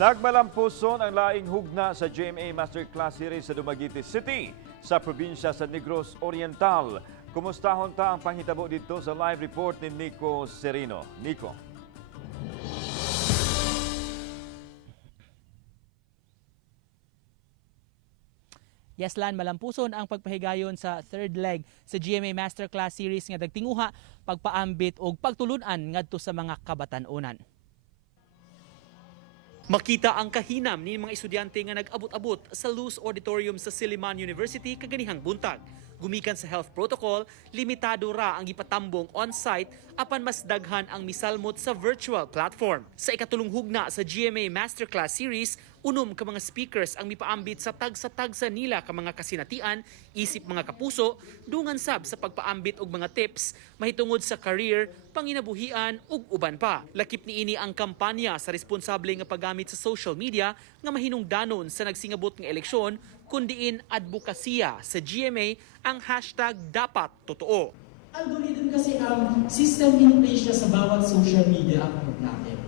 Nagmalampuson ang laing hugna sa GMA Masterclass Series sa Dumaguete City sa probinsya sa Negros Oriental. Kumustahon ta ang panghitabo dito sa live report ni Nico Serino. Nico. Yeslan, malampuson ang pagpahigayon sa third leg sa GMA Masterclass Series nga dagtinguha, pagpaambit o pagtulunan ngadto sa mga kabatan-unan. Makita ang kahinam ni mga estudyante nga nag-abot-abot sa Luz Auditorium sa Silliman University kaganihang buntag. Gumikan sa health protocol, limitado ra ang ipatambong on-site apan mas daghan ang misalmot sa virtual platform. Sa ikatulong hugna sa GMA Masterclass Series, unom ka mga speakers ang mipaambit sa tagsa-tagsa nila ka mga kasinatian, isip mga kapuso, dungan sab sa pagpaambit og mga tips mahitungod sa career, panginabuhian ug uban pa. Lakip niini ang kampanya sa responsable nga paggamit sa social media nga mahinungdanon sa nagsingabot nga eleksyon kundiin advokasya sa GMA ang hashtag dapat totoo. Algorithm kasi ang system in place siya sa bawat social media account natin.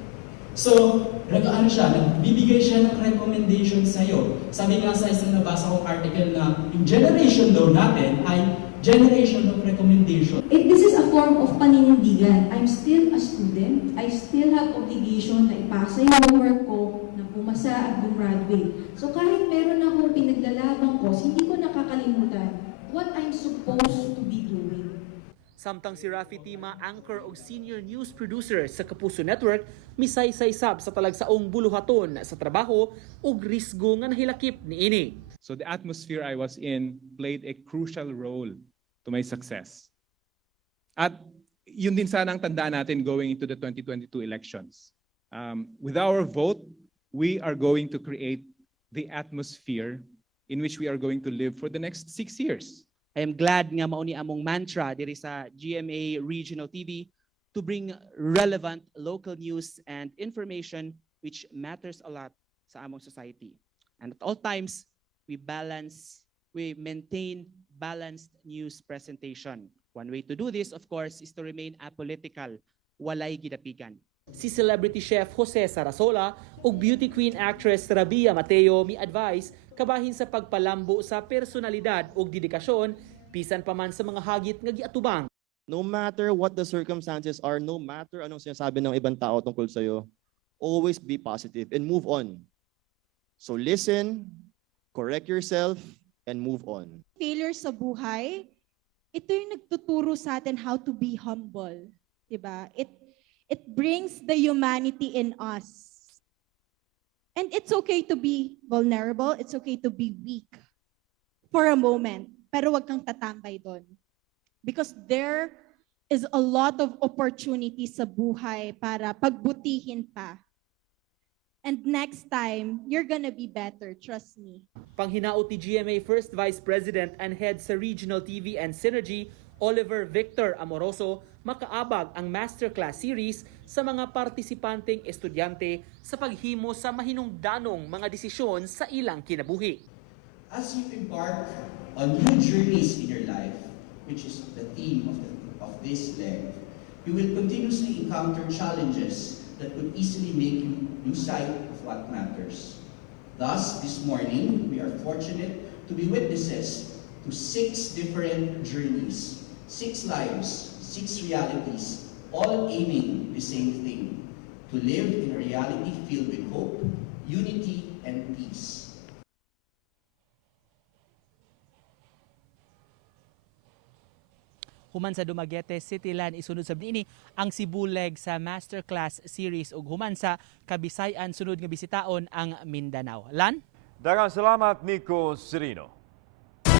So, nagbibigay siya ng recommendation sa'yo. Sabi nga sa isang nabasa kong article na yung generation daw natin ay generation of recommendation. This is a form of paninindigan. I'm still a student. I still have obligation na ipasa yung homework ko, na pumasa at gumraduate. So kahit meron akong pinaglalaban ko, hindi ko nakakalimutan what I'm supposed to be doing. Samtang si Rafi Tima, anchor o senior news producer sa Kapuso Network, misay-say sab sa talagsaong buluhaton sa trabaho ug risgo nga nahilakip niini. So the atmosphere I was in played a crucial role to my success. At yun din sana ang tandaan natin going into the 2022 elections. With our vote, we are going to create the atmosphere in which we are going to live for the next 6 years. I am glad nga mauni among mantra diri sa GMA Regional TV to bring relevant local news and information which matters a lot sa among society. And at all times, we maintain balanced news presentation. One way to do this, of course, is to remain apolitical, walay gidapigan. Si celebrity chef Jose Sarasola ug beauty queen actress Rabia Mateo mi-advise kabahin sa pagpalambo sa personalidad ug dedikasyon bisan pa man sa mga hagit nga giatubang. No matter what the circumstances are, no matter anong sinasabi ng ibang tao tungkol sa'yo, always be positive and move on. So listen, correct yourself, and move on. Failure sa buhay, ito yung nagtuturo sa atin how to be humble. Diba? It brings the humanity in us. And it's okay to be vulnerable, it's okay to be weak for a moment, pero wag kang tatambay doon. Because there is a lot of opportunity sa buhay para pagbutihin pa. And next time, you're gonna be better, trust me. Panghinaot ni GMA First Vice President and Head sa Regional TV and Synergy, Oliver Victor Amoroso, makaabag ang Masterclass Series sa mga partisipanteng estudyante sa paghimo sa mahinungdanong mga desisyon sa ilang kinabuhi. As you embark on new journeys in your life, which is the theme of this leg, you will continuously encounter challenges that could easily make you lose sight of what matters. Thus, this morning, we are fortunate to be witnesses to 6 different journeys, 6 lives, 6 realities, all aiming the same thing, to live in a reality filled with hope, unity, and peace. Human sa Dumaguete Cityland isunod sa niini ang Cebu leg sa Masterclass Series ug human sa Kabisayan sunod nga bisitaon ang Mindanao. Lan? Daghang salamat Nico Serino.